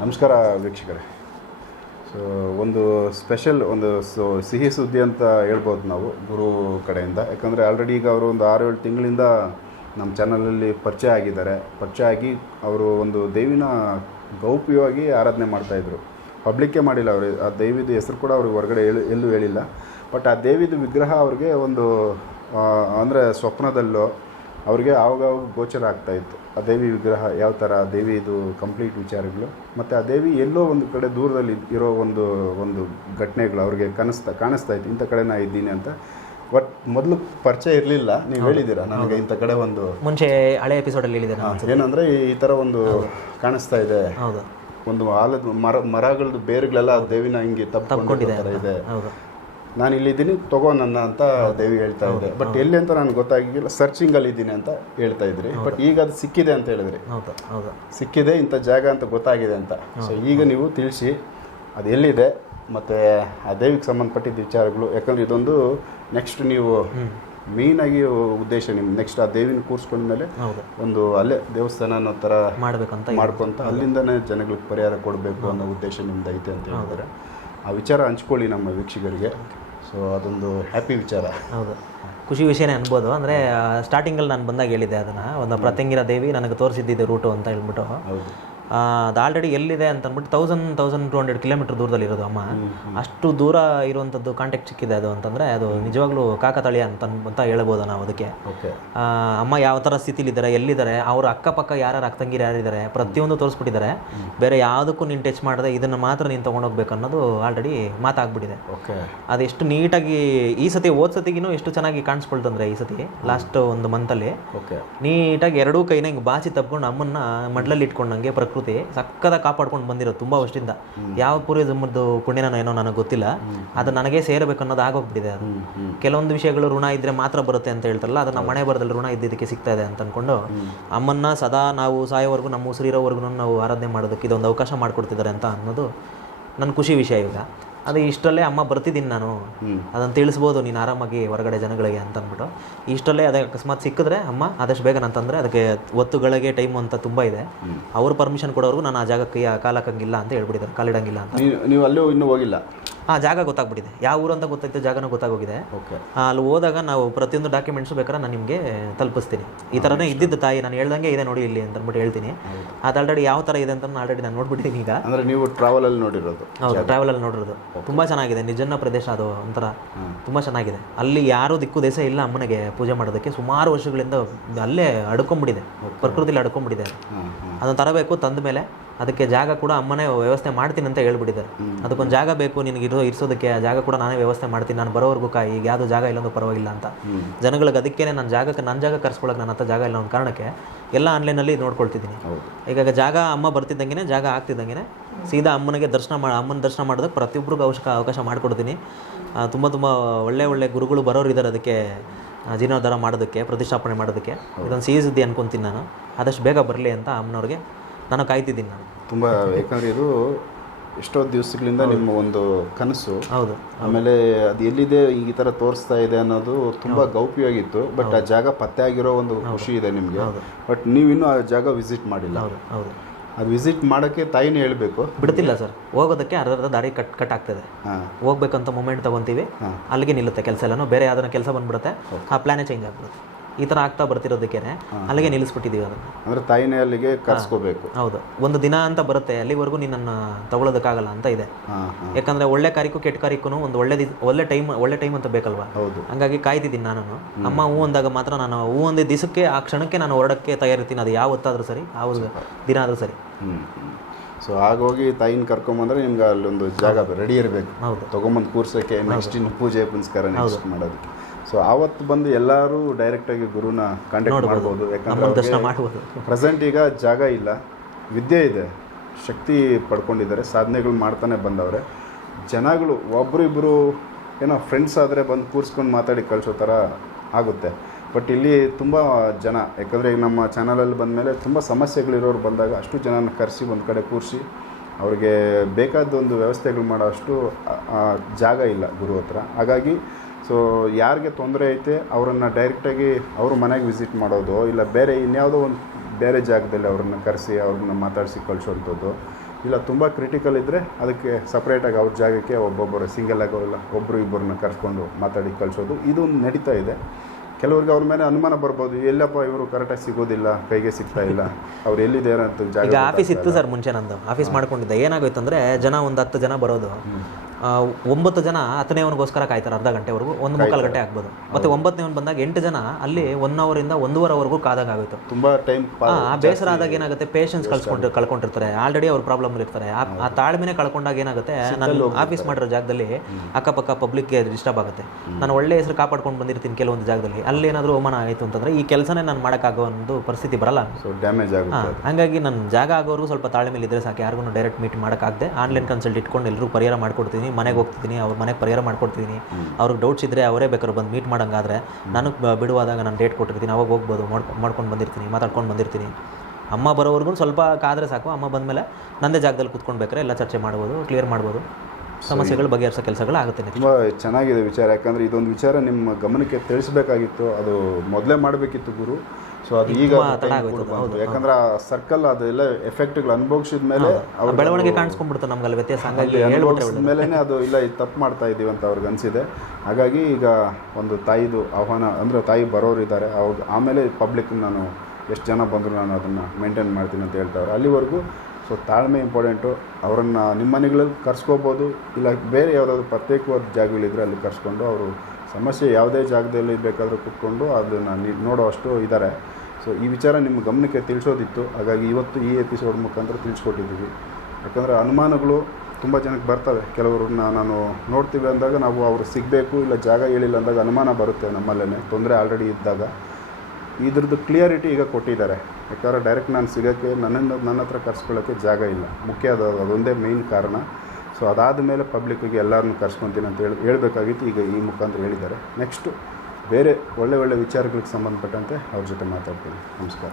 ನಮಸ್ಕಾರ ವೀಕ್ಷಕರೇ. ಸೊ ಒಂದು ಸ್ಪೆಷಲ್ ಒಂದು ಸೊ, ಸಿಹಿ ಸುದ್ದಿ ಅಂತ ಹೇಳ್ಬೋದು ನಾವು ಗುರು ಕಡೆಯಿಂದ. ಯಾಕಂದರೆ ಆಲ್ರೆಡಿ ಈಗ ಅವರು ಒಂದು ಆರು ಏಳು ತಿಂಗಳಿಂದ ನಮ್ಮ ಚಾನಲಲ್ಲಿ ಪರಿಚಯ ಆಗಿದ್ದಾರೆ. ಪರಿಚಯ ಆಗಿ ಅವರು ಒಂದು ದೇವಿನ ಗೌಪ್ಯವಾಗಿ ಆರಾಧನೆ ಮಾಡ್ತಾಯಿದ್ರು ಪಬ್ಲಿಕ್ಕೇ ಮಾಡಿಲ್ಲ ಅವರು. ಆ ದೇವಿದು ಹೆಸರು ಕೂಡ ಅವ್ರಿಗೆ ಹೊರಗಡೆ ಎಲ್ಲೂ ಹೇಳಿಲ್ಲ. ಬಟ್ ಆ ದೇವಿದು ವಿಗ್ರಹ ಅವ್ರಿಗೆ ಒಂದು ಅಂದರೆ ಸ್ವಪ್ನದಲ್ಲೋ ಅವ್ರಿಗೆ ಆವಾಗ ಗೋಚರ ಆಗ್ತಾ ಇತ್ತು. ಆ ದೇವಿ ವಿಗ್ರಹ ಯಾವ ಥರ ಆ ದೇವಿದು ಕಂಪ್ಲೀಟ್ ವಿಚಾರಗಳು ಮತ್ತು ಆ ದೇವಿ ಎಲ್ಲೋ ಒಂದು ಕಡೆ ದೂರದಲ್ಲಿ ಇರೋ ಒಂದು ಒಂದು ಘಟನೆಗಳು ಅವ್ರಿಗೆ ಕಾಣಿಸ್ತಾ ಕಾಣಿಸ್ತಾ ಇತ್ತು. ಇಂಥ ಕಡೆ ನಾ ಇದ್ದೀನಿ ಅಂತ. ಬಟ್ ಮೊದಲು ಪರಿಚಯ ಇರಲಿಲ್ಲ. ನೀವು ಹೇಳಿದ್ದೀರಾ? ನನಗೆ ಇಂಥ ಕಡೆ ಒಂದು ಮುಂಚೆ ಹಳೆ ಎಪಿಸೋಡಲ್ಲಿ ಹೇಳಿದೆ ನಾನು ಏನಂದರೆ ಈ ಥರ ಒಂದು ಕಾಣಿಸ್ತಾ ಇದೆ. ಒಂದು ಆಲದ ಮರ ಮರಗಳದ್ದು ಬೇರುಗಳೆಲ್ಲ ಆ ದೇವಿನ ಹಿಂಗೆ ತಪ್ಪು ಇದೆ. ನಾನು ಇಲ್ಲಿದ್ದೀನಿ ತಗೋ ನನ್ನ ಅಂತ ದೇವಿ ಹೇಳ್ತಾ ಇದ್ದೆ ಬಟ್ ಎಲ್ಲಿ ಅಂತ ನನಗೆ ಗೊತ್ತಾಗಿಲ್ಲ ಸರ್ಚಿಂಗಲ್ಲಿ ಇದ್ದೀನಿ ಅಂತ ಹೇಳ್ತಾ ಇದ್ರಿ. ಬಟ್ ಈಗ ಅದು ಸಿಕ್ಕಿದೆ ಅಂತ ಹೇಳಿದ್ರಿ. ಸಿಕ್ಕಿದೆ ಇಂಥ ಜಾಗ ಅಂತ ಗೊತ್ತಾಗಿದೆ ಅಂತ. ಸೊ ಈಗ ನೀವು ತಿಳಿಸಿ ಅದು ಎಲ್ಲಿದೆ ಮತ್ತು ಆ ದೇವಿಗೆ ಸಂಬಂಧಪಟ್ಟಿದ್ದ ವಿಚಾರಗಳು. ಯಾಕಂದ್ರೆ ಇದೊಂದು ನೆಕ್ಸ್ಟ್ ನೀವು ಮೇನ್ ಆಗಿ ಉದ್ದೇಶ ನಿಮ್ಮ ನೆಕ್ಸ್ಟ್ ಆ ದೇವಿನ ಕೂರಿಸ್ಕೊಂಡ ಮೇಲೆ ಒಂದು ಅಲ್ಲೇ ದೇವಸ್ಥಾನ ಅನ್ನೋ ಥರ ಮಾಡ್ಬೇಕಂತ ಮಾಡ್ಕೊಂತ ಅಲ್ಲಿಂದನೇ ಜನಗಳಿಗೆ ಪರಿಹಾರ ಕೊಡಬೇಕು ಅನ್ನೋ ಉದ್ದೇಶ ನಿಮ್ದು ಐತೆ ಅಂತ ಹೇಳಿದ್ರೆ ಆ ವಿಚಾರ ಹಂಚ್ಕೊಳ್ಳಿ ನಮ್ಮ ವೀಕ್ಷಕರಿಗೆ. ಸೊ ಅದೊಂದು ಹ್ಯಾಪಿ ವಿಚಾರ. ಹೌದು. ಖುಷಿ ವಿಷಯನೇ ಅನ್ಬೋದು. ಅಂದರೆ ಸ್ಟಾರ್ಟಿಂಗಲ್ಲಿ ನಾನು ಬಂದಾಗ ಹೇಳಿದ್ದೆ ಅದನ್ನು. ಒಂದು ಪ್ರತ್ಯಂಗಿರ ದೇವಿ ನನಗೆ ತೋರಿಸಿದ್ದಿದ್ದೆ ರೂಟು ಅಂತ ಹೇಳ್ಬಿಟ್ಟು. ಹೌದು. ಅದು ಆಲ್ರೆಡಿ ಎಲ್ಲಿದೆ ಅಂತ ಅಂದ್ಬಿಟ್ಟು thousand thousand two hundred kilometer ದೂರದಲ್ಲಿ ಇರೋದು ಅಮ್ಮ ಅಷ್ಟು ದೂರ ಇರುವಂಥದ್ದು ಕಾಂಟ್ಯಾಕ್ಟ್ ಸಿಕ್ಕಿದೆ ಅದು ಅಂತಂದರೆ ಅದು ನಿಜವಾಗ್ಲೂ ಕಾಕತಾಳಿ ಅಂತ ಅಂತ ಹೇಳ್ಬೋದು ನಾವು ಅದಕ್ಕೆ. ಅಮ್ಮ ಯಾವ ಥರ ಸ್ಥಿತಿಲಿದ್ದಾರೆ ಎಲ್ಲಿದ್ದಾರೆ ಅವ್ರ ಅಕ್ಕಪಕ್ಕ ಯಾರ್ಯಾರು ಅಕ್ಕಂಗಿರು ಯಾರಿದ್ದಾರೆ ಪ್ರತಿಯೊಂದು ತೋರಿಸ್ಬಿಟ್ಟಿದ್ದಾರೆ. ಬೇರೆ ಯಾವುದಕ್ಕೂ ನೀನು ಟಚ್ ಮಾಡದೆ ಇದನ್ನು ಮಾತ್ರ ನೀನು ತೊಗೊಂಡೋಗ್ಬೇಕು ಅನ್ನೋದು ಆಲ್ರೆಡಿ ಮಾತಾಗ್ಬಿಟ್ಟಿದೆ. ಓಕೆ. ಎಷ್ಟು ನೀಟಾಗಿ ಈ ಸತಿ ಹೋದ ಸತಿಗಿನೂ ಎಷ್ಟು ಚೆನ್ನಾಗಿ ಕಾಣಿಸ್ಕೊಳ್ತಂದ್ರೆ ಈ ಸತಿ ಲಾಸ್ಟ್ ಒಂದು ಮಂತಲ್ಲಿ ಓಕೆ. ನೀಟಾಗಿ ಎರಡೂ ಕೈನ ಹಿಂಗೆ ಬಾಚಿ ತಪ್ಕೊಂಡು ಅಮ್ಮನ್ನ ಮಡ್ಲಲ್ಲಿ ಇಟ್ಕೊಂಡಂಗೆ ಪ್ರಕೃತಿ ಸಕ್ಕದ ಕಾಪಾಡ್ಕೊಂಡು ಬಂದಿರೋದು ತುಂಬ ವರ್ಷದಿಂದ. ಯಾವ ಪೂರ್ವಜಮ್ಮದ್ದು ಪುಣ್ಯನೋ ಏನೋ ನನಗೆ ಗೊತ್ತಿಲ್ಲ. ಅದು ನನಗೆ ಸೇರಬೇಕು ಅನ್ನೋದು ಆಗೋಗ್ಬಿಟ್ಟಿದೆ ಅದು. ಕೆಲವೊಂದು ವಿಷಯಗಳು ಋಣ ಇದ್ರೆ ಮಾತ್ರ ಬರುತ್ತೆ ಅಂತ ಹೇಳ್ತಾರಲ್ಲ ಅದು ನಮ್ಮ ಮನೆ ಬರದಲ್ಲಿ ಋಣ ಇದ್ದಿದ್ದಕ್ಕೆ ಸಿಗ್ತಾ ಇದೆ ಅಂತ ಅನ್ಕೊಂಡು ಅಮ್ಮನ್ನ ಸದಾ ನಾವು ಸಾಯೋವರೆಗೂ ನಮ್ಮ ಉಸಿರಿರೋವರೆಗೂ ನಾವು ಆರಾಧನೆ ಮಾಡೋದಕ್ಕೆ ಇದೊಂದು ಅವಕಾಶ ಮಾಡಿಕೊಡ್ತಿದ್ದಾರೆ ಅಂತ ಅನ್ನೋದು ನನ್ನ ಖುಷಿ ವಿಷಯ ಈಗ. ಅದು ಇಷ್ಟಲ್ಲೇ ಅಮ್ಮ ಬರ್ತಿದ್ದೀನಿ ನಾನು. ಅದನ್ನು ತಿಳಿಸ್ಬೋದು ನೀನು ಆರಾಮಾಗಿ ಹೊರಗಡೆ ಜನಗಳಿಗೆ ಅಂತ ಅಂದ್ಬಿಟ್ಟು ಇಷ್ಟರಲ್ಲೇ ಅದೇ ಅಕಸ್ಮಾತ್ ಸಿಕ್ಕಿದ್ರೆ ಅಮ್ಮ ಆದಷ್ಟು ಬೇಗ ಅಂತಂದರೆ ಅದಕ್ಕೆ ಒತ್ತುಗಳಿಗೆ ಟೈಮ್ ಅಂತ ತುಂಬ ಇದೆ. ಅವ್ರ ಪರ್ಮಿಷನ್ ಕೊಡೋರ್ಗು ನಾನು ಆ ಜಾಗಕ್ಕೆ ಕಾಲಕ್ಕಂಗಿಲ್ಲ ಅಂತ ಹೇಳ್ಬಿಟ್ಟಿದ್ದಾರೆ ಕಾಲಿಡಂಗಿಲ್ಲ ಅಂತ. ನೀವು ಅಲ್ಲೂ ಇನ್ನೂ ಹೋಗಿಲ್ಲ? ಆ ಜಾಗ ಗೊತ್ತಾಗ್ಬಿಟ್ಟಿದೆ. ಯಾವ ಊರು ಅಂತ ಗೊತ್ತಾಯ್ತು ಜಾಗನೂ ಗೊತ್ತಾಗೋಗಿದೆ. ಓಕೆ ಅಲ್ಲಿ ಹೋದಾಗ ನಾವು ಪ್ರತಿಯೊಂದು ಡಾಕ್ಯುಮೆಂಟ್ಸ್ ಬೇಕಾದ್ರೆ ನಾನು ನಿಮಗೆ ತಲುಪಿಸ್ತೀನಿ. ಈ ಥರನೇ ಇದ್ದಿದ್ದು ತಾಯಿ ನಾನು ಹೇಳ್ದಂಗೆ ಇದೆ ನೋಡಿ ಇಲ್ಲಿ ಅಂತ ಅಂದ್ಬಿಟ್ಟು ಹೇಳ್ತೀನಿ. ಅದು ಆಲ್ರೆಡಿ ಯಾವ ಥರ ಇದೆ ಅಂತ ಆಲ್ರೆಡಿ ನಾನು ನೋಡ್ಬಿಟ್ಟಿದ್ದೀನಿ ಈಗ. ಅಂದರೆ ನೀವು ಟ್ರಾವೆಲಲ್ಲಿ ನೋಡಿರೋದು ಹೌದು ಟ್ರಾವೆಲಲ್ಲಿ ನೋಡಿರೋದು. ತುಂಬ ಚೆನ್ನಾಗಿದೆ. ನಿಜನ್ನ ಪ್ರದೇಶ ಅದು ಒಂಥರ ತುಂಬ ಚೆನ್ನಾಗಿದೆ. ಅಲ್ಲಿ ಯಾರೂ ದಿಕ್ಕು ದೇಶ ಇಲ್ಲ ಅಮ್ಮನಿಗೆ ಪೂಜೆ ಮಾಡೋದಕ್ಕೆ. ಸುಮಾರು ವರ್ಷಗಳಿಂದ ಅಲ್ಲೇ ಪ್ರಕೃತಿಲಿ ಅದು ಹಾಂ ಹಾಂ. ಅದನ್ನು ತರಬೇಕು ತಂದ ಮೇಲೆ ಅದಕ್ಕೆ ಜಾಗ ಕೂಡ ಅಮ್ಮನೇ ವ್ಯವಸ್ಥೆ ಮಾಡ್ತೀನಿ ಅಂತ ಹೇಳ್ಬಿಟ್ಟಿದ್ದಾರೆ. ಅದಕ್ಕೊಂದು ಜಾಗ ಬೇಕು ನಿನಗೆ ಇರೋ ಇರಿಸೋದಕ್ಕೆ ಆ ಜಾಗ ಕೂಡ ನಾನೇ ವ್ಯವಸ್ಥೆ ಮಾಡ್ತೀನಿ. ನಾನು ಬರೋವರೆಗೂ ಕಾಯಿ ಈಗ ಯಾವುದು ಜಾಗ ಇಲ್ಲೊಂದು ಪರವಾಗಿಲ್ಲ ಅಂತ. ಜನಗಳಿಗೆ ಅದಕ್ಕೇ ನನ್ನ ಜಾಗಕ್ಕೆ ನನ್ನ ಜಾಗ ಕರ್ಸ್ಕೊಳಕ್ಕೆ ನನ್ನ ಹತ್ರ ಜಾಗ ಇಲ್ಲ ಒಂದು ಕಾರಣಕ್ಕೆ ಎಲ್ಲ ಆನ್ಲೈನಲ್ಲಿ ನೋಡ್ಕೊಳ್ತಿದ್ದೀನಿ. ಈಗ ಜಾಗ ಅಮ್ಮ ಬರ್ತಿದ್ದಂಗೆ ಜಾಗ ಆಗ್ತಿದ್ದಂಗೆ ಸೀದಾ ಅಮ್ಮನಿಗೆ ದರ್ಶನ ಮಾಡಿ ಅಮ್ಮನ ದರ್ಶನ ಮಾಡೋದಕ್ಕೆ ಪ್ರತಿಯೊಬ್ಬರಿಗೂ ಅವಶ್ಯಕ ಅವಕಾಶ ಮಾಡಿಕೊಡ್ತೀನಿ. ತುಂಬ ತುಂಬ ಒಳ್ಳೆ ಒಳ್ಳೆ ಗುರುಗಳು ಬರೋರು ಇದ್ದಾರೆ ಅದಕ್ಕೆ ಜೀರ್ಣೋದ್ಧಾರ ಮಾಡೋದಕ್ಕೆ ಪ್ರತಿಷ್ಠಾಪನೆ ಮಾಡೋದಕ್ಕೆ. ಇದೊಂದು ಸಿಹಿ ಸುದ್ದಿ ಅನ್ಕೊತೀನಿ ನಾನು. ಆದಷ್ಟು ಬೇಗ ಬರಲಿ ಅಂತ ಅಮ್ಮನವ್ರಿಗೆ ನಾನು ಕಾಯ್ತಿದ್ದೀನಿ ನಾನು. ತುಂಬ ಯಾಕಂದರೆ ಇದು ಎಷ್ಟೋ ದಿವಸಗಳಿಂದ ನಿಮ್ಮ ಒಂದು ಕನಸು. ಹೌದು ಆಮೇಲೆ ಅದು ಎಲ್ಲಿದೆ ಈ ಥರ ತೋರಿಸ್ತಾ ಇದೆ ಅನ್ನೋದು ತುಂಬ ಗೌಪ್ಯವಾಗಿತ್ತು. ಬಟ್ ಆ ಜಾಗ ಪತ್ತೆ ಆಗಿರೋ ಒಂದು ಖುಷಿ ಇದೆ ನಿಮಗೆ. ಬಟ್ ನೀವಿನ್ನೂ ಆ ಜಾಗ ವಿಸಿಟ್ ಮಾಡಿಲ್ಲ. ಹೌದು ಹೌದು. ಅದು ವಿಸಿಟ್ ಮಾಡೋಕ್ಕೆ ತಾಯಿನೇ ಹೇಳಬೇಕು. ಬಿಡ್ತಿಲ್ಲ ಸರ್. ಹೋಗೋದಕ್ಕೆ ಅರ್ಧ ಅರ್ಧ ದಾರಿ ಕಟ್ ಕಟ್ ಆಗ್ತದೆ. ಹೋಗ್ಬೇಕಂತ ಮೂಮೆಂಟ್ ತಗೊಂತೀವಿ. ಅಲ್ಲಿಗೆ ನಿಲ್ಲುತ್ತೆ ಕೆಲಸ ಎಲ್ಲನೂ. ಬೇರೆ ಯಾವ್ದಾರ ಕೆಲಸ ಬಂದ್ಬಿಡುತ್ತೆ. ಆ ಪ್ಲಾನೇ ಚೇಂಜ್ ಆಗ್ಬಿಡುತ್ತೆ. ಈ ಥರ ಆಗ್ತಾ ಬರ್ತಿರೋದಕ್ಕೆ ಅಲ್ಲಿಗೆ ನಿಲ್ಲಿಸ್ಬಿಟ್ಟಿದ್ದೀವಿ ಅದನ್ನ. ಅಂದರೆ ತಾಯಿನೇ ಅಲ್ಲಿಗೆ ಕರ್ಸ್ಕೋಬೇಕು. ಹೌದು. ಒಂದು ದಿನ ಅಂತ ಬರುತ್ತೆ ಅಲ್ಲಿವರೆಗೂ ನಿನ್ನನ್ನು ತಗೊಳ್ಳೋದಕ್ಕಾಗಲ್ಲ ಅಂತ ಇದೆ. ಯಾಕಂದ್ರೆ ಒಳ್ಳೆ ಕಾರ್ಯಕ್ಕೂ ಕೆಟ್ಟ ಕಾರ್ಯಕ್ಕೂ ಒಂದು ಒಳ್ಳೆ ಒಳ್ಳೆ ಟೈಮ್ ಒಳ್ಳೆ ಟೈಮ್ ಅಂತ ಬೇಕಲ್ವಾ? ಹೌದು. ಹಂಗಾಗಿ ಕಾಯ್ತಿದ್ದೀನಿ ನಾನು ಅಮ್ಮ ಹೂ ಅಂದಾಗ ಮಾತ್ರ ನಾನು ಹೂ ಒಂದೇ ದಿವಸಕ್ಕೆ ಆ ಕ್ಷಣಕ್ಕೆ ನಾನು ಹೊರಡಕ್ಕೆ ತಯಾರಿರ್ತೀನಿ. ಅದು ಯಾವ ಹೊತ್ತಾದ್ರೂ ಸರಿ ಯಾವ ದಿನ ಆದರೂ ಸರಿ. ಸೊ ಹಾಗೋಗಿ ತಾಯಿನ ಕರ್ಕೊಂಬಂದ್ರೆ ನಿಮ್ಗೆ ಅಲ್ಲೊಂದು ಜಾಗ ರೆಡಿ ಇರಬೇಕು. ಹೌದು. ತೊಗೊಂಬಂದು ಕೂರ್ಸೋಕ್ಕೆ ನೆಕ್ಸ್ಟ್ ಇನ್ನು ಪೂಜೆ ಪುನಸ್ಕಾರ ನೆಕ್ಸ್ಟ್ ಮಾಡೋದಕ್ಕೆ. ಸೊ ಆವತ್ತು ಬಂದು ಎಲ್ಲರೂ ಡೈರೆಕ್ಟಾಗಿ ಗುರುನ ಕಾಂಟ್ಯಾಕ್ಟ್ ಮಾಡ್ಬೋದು. ಯಾಕಂದ್ರೆ ಪ್ರೆಸೆಂಟ್ ಈಗ ಜಾಗ ಇಲ್ಲ. ವಿದ್ಯೆ ಇದೆ. ಶಕ್ತಿ ಪಡ್ಕೊಂಡಿದ್ದಾರೆ. ಸಾಧನೆಗಳು ಮಾಡ್ತಾನೆ ಬಂದವ್ರೆ. ಜನಗಳು ಒಬ್ಬರಿಬ್ಬರು ಏನೋ ಫ್ರೆಂಡ್ಸ್ ಆದರೆ ಬಂದು ಕೂರಿಸ್ಕೊಂಡು ಮಾತಾಡಿ ಕಳಿಸೋ ಥರ ಆಗುತ್ತೆ. ಬಟ್ ಇಲ್ಲಿ ತುಂಬ ಜನ ಯಾಕಂದರೆ ಈಗ ನಮ್ಮ ಚಾನಲಲ್ಲಿ ಬಂದಮೇಲೆ ತುಂಬ ಸಮಸ್ಯೆಗಳಿರೋರು ಬಂದಾಗ ಅಷ್ಟು ಜನನ ಕರೆಸಿ ಒಂದು ಕಡೆ ಕೂರಿಸಿ ಅವ್ರಿಗೆ ಬೇಕಾದ ಒಂದು ವ್ಯವಸ್ಥೆಗಳು ಮಾಡೋ ಅಷ್ಟು ಜಾಗ ಇಲ್ಲ ಗುರು ಹತ್ರ. ಹಾಗಾಗಿ ಸೊ ಯಾರಿಗೆ ತೊಂದರೆ ಐತೆ ಅವರನ್ನು ಡೈರೆಕ್ಟಾಗಿ ಅವ್ರ ಮನೆಗೆ ವಿಸಿಟ್ ಮಾಡೋದು ಇಲ್ಲ ಬೇರೆ ಇನ್ಯಾವುದೋ ಒಂದು ಬೇರೆ ಜಾಗದಲ್ಲಿ ಅವ್ರನ್ನ ಕರೆಸಿ ಅವ್ರನ್ನ ಮಾತಾಡಿಸಿ ಕಳಿಸೋವಂಥದ್ದು ಇಲ್ಲ ತುಂಬ ಕ್ರಿಟಿಕಲ್ ಇದ್ದರೆ ಅದಕ್ಕೆ ಸಪ್ರೇಟಾಗಿ ಅವ್ರ ಜಾಗಕ್ಕೆ ಒಬ್ಬೊಬ್ಬರು ಸಿಂಗಲ್ ಆಗೋಲ್ಲ ಒಬ್ಬರು ಇಬ್ಬರನ್ನ ಕರೆಸ್ಕೊಂಡು ಮಾತಾಡಿ ಕಳಿಸೋದು ಇದು ನಡೀತಾ ಇದೆ. ಕೆಲವ್ರಿಗೆ ಅವ್ರ ಮೇಲೆ ಅನುಮಾನ ಬರ್ಬೋದು ಎಲ್ಲಪ್ಪ ಇವರು ಕರೆಕ್ಟಾಗಿ ಸಿಗೋದಿಲ್ಲ ಕೈಗೆ ಸಿಗ್ತಾ ಇಲ್ಲ ಅವ್ರು ಎಲ್ಲಿದೆ ಅಂತ ಜಾಗ ಆಫೀಸ್ ಇತ್ತು ಸರ್ ಮುಂಚೆ ನಂದು ಆಫೀಸ್ ಮಾಡ್ಕೊಂಡಿದ್ದೆ ಏನಾಗೋಯ್ತು ಅಂದರೆ ಜನ ಒಂದು ಹತ್ತು ಜನ ಬರೋದು. ಒಂಬತ್ತು ಜನ ಹತ್ತನೇವನಿಗೋಸ್ಕರ ಕಾಯ್ತಾರೆ ಅರ್ಧ ಗಂಟೆವರೆಗೂ ಒಂದು ಮುಕ್ಕಾಲು ಗಂಟೆ ಆಗ್ಬೋದು. ಮತ್ತೆ ಒಂಬತ್ತನೇವನ್ ಬಂದಾಗ ಎಂಟು ಜನ ಅಲ್ಲಿ ಒನ್ ಅವರಿಂದ ಒಂದೂವರೆವರೆಗೂ ಕಾದಾಗ ಆಗುತ್ತೆ ತುಂಬಾ ಟೈಮ್ ಆ ಬೇಸರ ಆದಾಗ ಏನಾಗುತ್ತೆ? ಪೇಷನ್ಸ್ ಕಳ್ಸ್ಕೊಂಡು ಕಳ್ಕೊಂಡಿರ್ತಾರೆ. ಆಲ್ರೆಡಿ ಅವ್ರ ಪ್ರಾಬ್ಲಮ್ ಇರ್ತಾರೆ. ಆ ತಾಳ್ಮೆನೆ ಕಳ್ಕೊಂಡಾಗ ಏನಾಗುತ್ತೆ? ನಾನು ಆಫೀಸ್ ಮಾಡಿರೋ ಜಾಗದಲ್ಲಿ ಅಕ್ಕಪಕ್ಕ ಪಬ್ಲಿಕ್ಗೆ ಡಿಸ್ಟರ್ಬ್ ಆಗುತ್ತೆ. ನಾನು ಒಳ್ಳೆ ಹೆಸರು ಕಾಪಾಡ್ಕೊಂಡು ಬಂದಿರ್ತೀನಿ ಕೆಲವೊಂದು ಜಾಗದಲ್ಲಿ. ಅಲ್ಲಿ ಏನಾದರೂ ಅವಮಾನ ಆಯಿತು ಅಂತಂದ್ರೆ ಈ ಕೆಲಸನೇ ನಾನು ಮಾಡೋಕ್ಕಾಗೋ ಒಂದು ಪರಿಸ್ಥಿತಿ ಬರಲ್ಲ. ಡ್ಯಾಮೇಜ್ ಹಂಗಾಗಿ ನನ್ನ ಜಾಗ ಆಗೋವರೆಗೂ ಸ್ವಲ್ಪ ತಾಳ್ಮೆಲಿ ಇದ್ರೆ ಸಾಕು. ಯಾರಿಗೂ ಡೈರೆಕ್ಟ್ ಮೀಟ್ ಮಾಡೋಕ್ಕಾಗದೆ ಆನ್ಲೈನ್ ಕನ್ಸಲ್ಟ್ ಇಟ್ಕೊಂಡು ಎಲ್ಲರೂ ಪರಿಹಾರ ಮಾಡ್ಕೊಡ್ತೀನಿ. ಮನೆಗೆ ಹೋಗ್ತಿದ್ದೀನಿ ಅವ್ರ ಮನೆಗೆ ಪರಿಹಾರ ಮಾಡ್ಕೊಡ್ತಿದ್ದೀನಿ. ಅವ್ರಿಗೆ ಡೌಟ್ಸ್ ಇದ್ದರೆ ಅವರೇ ಬೇಕಾದ್ರೆ ಬಂದು ಮೀಟ್ ಮಾಡೋಂಗಾದ್ರೆ ನನಗೆ ಬಿಡುವಾದಾಗ ನಾನು ಡೇಟ್ ಕೊಟ್ಟಿರ್ತೀನಿ ಅವಾಗ ಹೋಗ್ಬೋದು ಮಾಡ್ಕೊ ಮಾಡ್ಕೊಂಡು ಬಂದಿರ್ತೀನಿ ಮಾತಾಡ್ಕೊಂಡು ಬಂದಿರ್ತೀನಿ. ಅಮ್ಮ ಬರೋವರೆಗೂ ಸ್ವಲ್ಪ ಕಾದರೆ ಸಾಕು ಅಮ್ಮ ಬಂದಮೇಲೆ ನಂದೇ ಜಾಗದಲ್ಲಿ ಕೂತ್ಕೊಂಡು ಎಲ್ಲ ಚರ್ಚೆ ಮಾಡ್ಬೋದು ಕ್ಲಿಯರ್ ಮಾಡ್ಬೋದು. ಸಮಸ್ಯೆಗಳು ಬಗೆಹರಿಸೋ ಕೆಲಸಗಳು ಆಗುತ್ತೆ. ತುಂಬ ಚೆನ್ನಾಗಿದೆ ವಿಚಾರ ಯಾಕಂದರೆ ಇದೊಂದು ವಿಚಾರ ನಿಮ್ಮ ಗಮನಕ್ಕೆ ತಿಳಿಸ್ಬೇಕಾಗಿತ್ತು ಅದು ಮೊದಲೇ ಮಾಡಬೇಕಿತ್ತು ಗುರು. ಸೊ ಅದು ಈಗ ತಡ ಆಗೋಯ್ತು, ಕೂಡ ಯಾಕಂದ್ರೆ ಆ ಸರ್ಕಲ್ ಅದೆಲ್ಲ ಎಫೆಕ್ಟ್ಗಳು ಅನುಭವಿಸಿದ ಮೇಲೆ ಅವ್ರ ಬೆಳವಣಿಗೆ ಕಾಣಿಸ್ಕೊಂಡ್ಬಿಡುತ್ತೆ ನಮ್ಗೆ ಅಲ್ಲಿ ವ್ಯತ್ಯಾಸ ಹಂಗಾಗಿ ಮೇಲೆ ಅದು ಇಲ್ಲ ಇದು ತಪ್ಪು ಮಾಡ್ತಾ ಇದ್ದೀವಿ ಅಂತ ಅವ್ರಿಗೆ ಅನಿಸಿದೆ. ಹಾಗಾಗಿ ಈಗ ಒಂದು ತಾಯಿದು ಆಹ್ವಾನ ಅಂದರೆ ತಾಯಿ ಬರೋರು ಇದ್ದಾರೆ ಅವ್ರು ಆಮೇಲೆ ಪಬ್ಲಿಕ್ ನಾನು ಎಷ್ಟು ಜನ ಬಂದರೂ ನಾನು ಅದನ್ನು ಮೇಂಟೈನ್ ಮಾಡ್ತೀನಿ ಅಂತ ಹೇಳ್ತಾರೆ ಅಲ್ಲಿವರೆಗೂ ಸೊ ತಾಳ್ಮೆ ಇಂಪಾರ್ಟೆಂಟು ಅವರನ್ನು ನಿಮ್ಮ ಮನೆಗಳಲ್ಲಿ ಕರ್ಸ್ಕೋಬೋದು ಇಲ್ಲ ಬೇರೆ ಯಾವುದಾದ್ರು ಪ್ರತ್ಯೇಕವಾದ ಜಾಗಗಳಿದ್ರೆ ಅಲ್ಲಿ ಕರ್ಸ್ಕೊಂಡು ಅವರು ಸಮಸ್ಯೆ ಯಾವುದೇ ಜಾಗದಲ್ಲಿ ಬೇಕಾದರೂ ಕೂತ್ಕೊಂಡು ಅದನ್ನು ನೀವು ಅಷ್ಟು ಇದ್ದಾರೆ ಸೊ ಈ ವಿಚಾರ ನಿಮ್ಮ ಗಮನಕ್ಕೆ ತಿಳಿಸೋದಿತ್ತು. ಹಾಗಾಗಿ ಇವತ್ತು ಈ ಎಪಿಸೋಡ್ ಮುಖಾಂತರ ತಿಳಿಸ್ಕೊಟ್ಟಿದ್ದೀವಿ. ಯಾಕಂದರೆ ಅನುಮಾನಗಳು ತುಂಬ ಜನಕ್ಕೆ ಬರ್ತವೆ. ಕೆಲವ್ರನ್ನ ನಾನು ನೋಡ್ತೀವಿ ಅಂದಾಗ ನಾವು ಅವ್ರು ಸಿಗಬೇಕು ಇಲ್ಲ ಜಾಗ ಹೇಳಿಲ್ಲ ಅಂದಾಗ ಅನುಮಾನ ಬರುತ್ತೆ ನಮ್ಮಲ್ಲೇ ತೊಂದರೆ ಆಲ್ರೆಡಿ ಇದ್ದಾಗ. ಇದ್ರದ್ದು ಕ್ಲಿಯರಿಟಿ ಈಗ ಕೊಟ್ಟಿದ್ದಾರೆ. ಯಾಕಂದರೆ ಡೈರೆಕ್ಟ್ ನಾನು ಸಿಗೋಕ್ಕೆ ನನ್ನನ್ನು, ನನ್ನ ಹತ್ರ ಕರ್ಸ್ಕೊಳ್ಳೋಕ್ಕೆ ಜಾಗ ಇಲ್ಲ. ಮುಖ್ಯ ಅದು, ಅದೊಂದೇ ಮೇಯ್ನ್ ಕಾರಣ. ಸೊ ಅದಾದ ಮೇಲೆ ಪಬ್ಲಿಕ್ಕಿಗೆ ಎಲ್ಲರನ್ನೂ ಕರ್ಸ್ಕೊತೀನಿ ಅಂತ ಹೇಳಿ, ಹೇಳಬೇಕಾಗಿತ್ತು. ಈಗ ಈ ಮುಖಾಂತರ ಹೇಳಿದ್ದಾರೆ. ನೆಕ್ಸ್ಟು ಬೇರೆ ಒಳ್ಳೆ ಒಳ್ಳೆ ವಿಚಾರಗಳಿಗೆ ಸಂಬಂಧಪಟ್ಟಂತೆ ಅವ್ರ ಜೊತೆ ಮಾತಾಡ್ತೀನಿ. ನಮಸ್ಕಾರ.